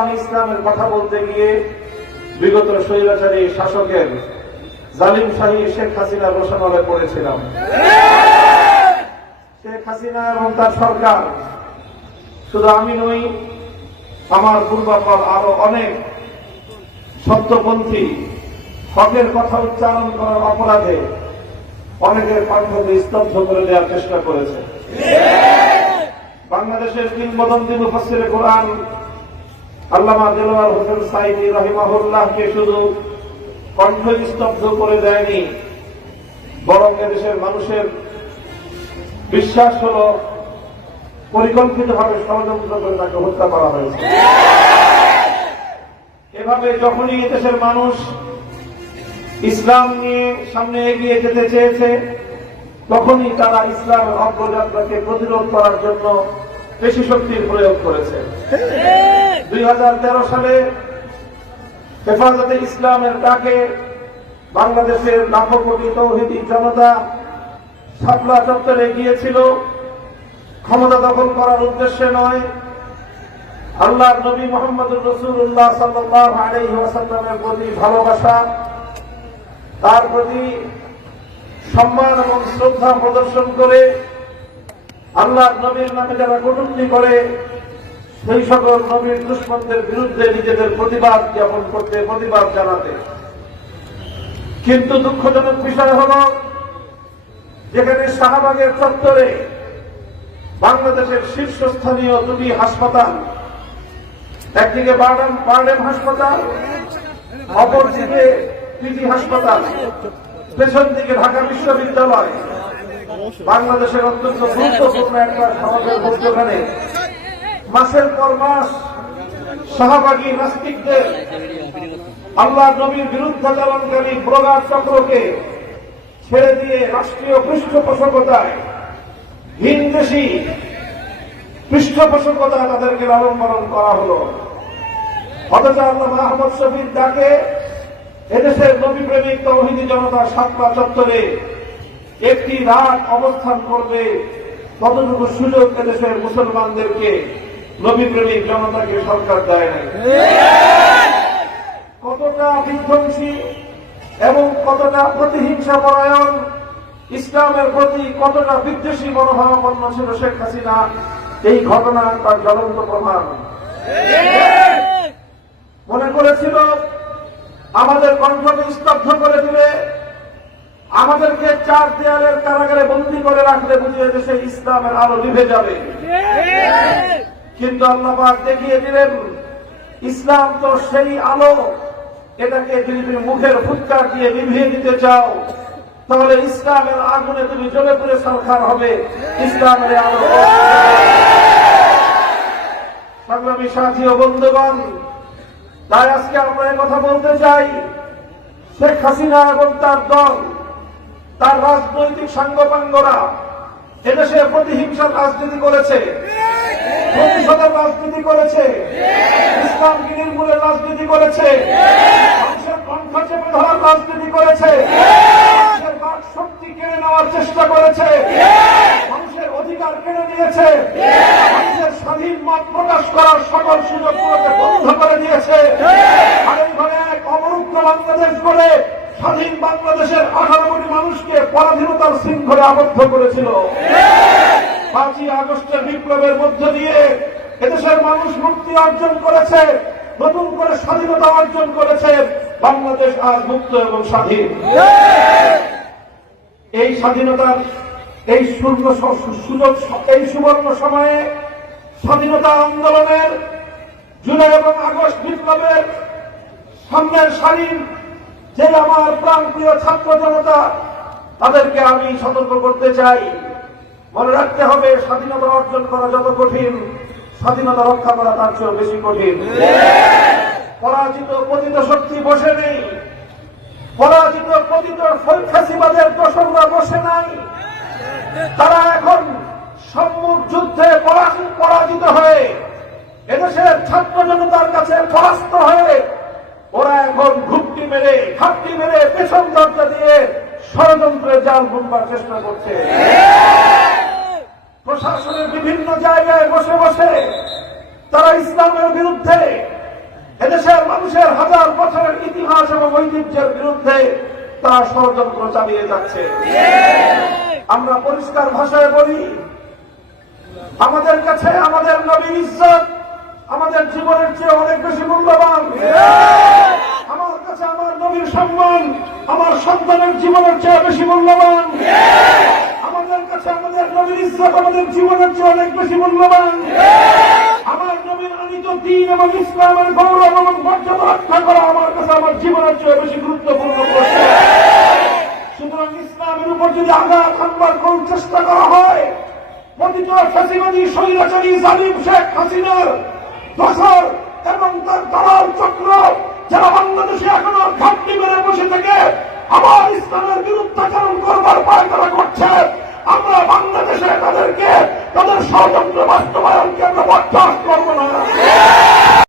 আমি ইসলামের কথা বলতে গিয়ে বিগত স্বৈরাচারী শাসকের জালিম শাহী শেখ হাসিনার রোশানলে পড়েছিলাম। শেখ হাসিনা এবং তার সরকার, শুধু আমি নই, আমার পূর্বাপর আরো অনেক সত্যপন্থী হকের কথা উচ্চারণ করার অপরাধে অনেকের কণ্ঠকে স্তব্ধ করে দেওয়ার চেষ্টা করেছে। বাংলাদেশের কিংবদন্তি মুফাসসিরে কোরআন আল্লামা দেলোয়ার হোসেন সাঈদী রাহিমাহুল্লাহকে শুধু কণ্ঠ স্তব্ধ করে দেয়নি, বরং এদেশের মানুষের বিশ্বাস হল পরিকল্পিতভাবে ষড়যন্ত্র করে তাকে হত্যা করা হয়েছে। এভাবে যখনই এদেশের মানুষ ইসলাম নিয়ে সামনে এগিয়ে যেতে চেয়েছে, তখনই তারা ইসলামের অগ্রযাত্রাকে প্রতিরোধ করার জন্য পেশি শক্তির প্রয়োগ করেছে। 2013 সালে হেফাজতে ইসলামের ডাকে বাংলাদেশের লাখো কোটি তৌহিদি জনতা শাপলা চত্বরে গিয়েছিল ক্ষমতা দখল করার উদ্দেশ্যে নয়, আল্লাহর নবী মুহাম্মদুর রাসূলুল্লাহ সাল্লাল্লাহু আলাইহি ওয়াসাল্লামের প্রতি ভালোবাসা, তার প্রতি সম্মান এবং শ্রদ্ধা প্রদর্শন করে আল্লাহর নবীর নামে যারা কটূক্তি করে সেই সকল নবীর দুশমনদের বিরুদ্ধে নিজেদের প্রতিবাদ জ্ঞাপন করতে, প্রতিবাদ জানাতে। কিন্তু দুঃখজনক বিষয় হল, যেখানে শাহবাগের চত্বরে বাংলাদেশের শীর্ষস্থানীয় দুটি হাসপাতাল, একদিকে বারডেম হাসপাতাল, অপরদিকে পিজি হাসপাতাল, পেছন দিকে ঢাকা বিশ্ববিদ্যালয়, বাংলাদেশের অত্যন্ত গুরুত্বপূর্ণ একটা সমাজের মধ্যখানে মাসের পর মাস শাহবাগী নাস্তিকদের আল্লাহ নবীর বিরুদ্ধাচরণকারী প্রগাঢ় চক্রকে ছেড়ে দিয়ে রাষ্ট্রীয় পৃষ্ঠপোষকতায়, ভিনদেশী পৃষ্ঠপোষকতায় তাদেরকে লালন পালন করা হল। অথচ আল্লামা আহমদ শফীর ডাকে এদেশের নবী প্রেমিক তৌহিদি জনতা শাপলা চত্বরে একটি রাত অবস্থান করবে, ততটুকু সুযোগ এদেশের মুসলমানদেরকে, নবী প্রেমিক জনতাকে সরকার দেয় নাই। কতটা বিধ্বংসী এবং কতটা প্রতিহিংসা পরায়ণ, ইসলামের প্রতি কতটা বিদ্বেষী মনোভাবাপন্ন ছিল শেখ হাসিনা, এই ঘটনা তার জ্বলন্ত প্রমাণ। মনে করেছিল আমাদের কণ্ঠকে স্তব্ধ করে দিলে, আমাদেরকে চার দেয়ালের কারাগারে বন্দী করে রাখলে বুঝিয়ে দেশে ইসলামের আলো নিভে যাবে। কিন্তু আল্লাহ পাক দেখিয়ে দিলেন, ইসলাম তো সেই আলো, এটাকে যদি তুমি মুখের ফুৎকার দিয়ে নিভিয়ে দিতে চাও, তাহলে ইসলামের আগুনে তুমি জ্বলে পুড়ে ছারখার হবে। ইসলামের আলো। সংগ্রামী সাথী ও বন্ধুগণ, তাই আজকে আমরা কথা বলতে চাই, শেখ হাসিনা এবং তার দল, তার রাজনৈতিক সাঙ্গপাঙ্গরা এদেশে প্রতিহিংসার রাজনীতি করেছে, প্রতিশোধের রাজনীতি করেছে, ইসলামকে নির্মূলের রাজনীতি করেছে, মানুষের কণ্ঠ চেপে ধরার রাজনীতি করেছে, মানুষের বাক শক্তি কেড়ে নেওয়ার চেষ্টা করেছে, মানুষের অধিকার কেড়ে নিয়েছে, মানুষের স্বাধীন মত প্রকাশ করার সকল সুযোগগুলোকে বন্ধ করে দিয়েছে। আর এইভাবে এক অবরুদ্ধ বাংলাদেশ করে স্বাধীন বাংলাদেশের 18 কোটি মানুষকে পরাধীনতার শৃঙ্খলে আবদ্ধ করেছিল। 5ই আগস্টের বিপ্লবের মধ্য দিয়ে এদেশের মানুষ মুক্তি অর্জন করেছে, নতুন করে স্বাধীনতা অর্জন করেছে। বাংলাদেশ আজ মুক্ত এবং স্বাধীন। এই স্বাধীনতার এই সুবর্ণ সময়ে স্বাধীনতা আন্দোলনের জুলাই এবং আগস্ট বিপ্লবের সামনের সারির যে আমার প্রাণপ্রিয় ছাত্র জনতা, তাদেরকে আমি সতর্ক করতে চাই, মনে রাখতে হবে, স্বাধীনতা অর্জন করা যত কঠিন, স্বাধীনতা রক্ষা করা তার চেয়ে বেশি কঠিন। পরাজিত পতিত শক্তি বসে নেই, পরাজিত পতিত ফ্যাসিবাদের দোসররা বসে নাই। তারা এখন সম্মুখ যুদ্ধে পরাজিত হয়ে, এদেশের ছাত্র জনতার কাছে পরাস্ত হয়ে, ওরা এখন ঘুপটি মেরে, ঘাপটি মেরে, পেছন দরজা দিয়ে ষড়যন্ত্রের জাল বুনবার চেষ্টা করছে। প্রশাসনের বিভিন্ন জায়গায় বসে বসে তারা ইসলামের বিরুদ্ধে দেশের মানুষের হাজার বছরের ইতিহাস এবং ঐতিহ্যের বিরুদ্ধে তারা ষড়যন্ত্র চালিয়ে যাচ্ছে। আমরা পরিষ্কার ভাষায় বলি, আমাদের কাছে আমাদের নবীর ইজ্জত আমাদের জীবনের চেয়ে অনেক বেশি মূল্যবান। আমার কাছে আমার নবীর সম্মান আমার সন্তানের জীবনের চেয়ে বেশি মূল্যবান। আমাদের কাছে আমাদের নবীর ইজ্জত আমাদের জীবনের চেয়ে অনেক বেশি মূল্যবান। আমার নবীর আনিত দ্বীন এবং ইসলামের গৌরব এবং মর্যাদা রক্ষা করা আমার কাছে আমার জীবনের চেয়ে বেশি গুরুত্বপূর্ণ প্রশ্ন। সুতরাং ইসলামের উপর যদি আঘাত হানবার কোন চেষ্টা করা হয়, পতিত ফ্যাসিবাদী স্বৈরাচারী জালিম শেখ হাসিনার দোসর এবং তার দালাল চক্র যারা বাংলাদেশে এখনো ঘাটতি করে বসে থেকে আবার ইসলামের বিরুদ্ধাচরণ করবার পায়তারা করছে, আমরা বাংলাদেশে তাদেরকে তাদের ষড়যন্ত্র বাস্তবায়নকে আমরা বরদাস্ত করব না।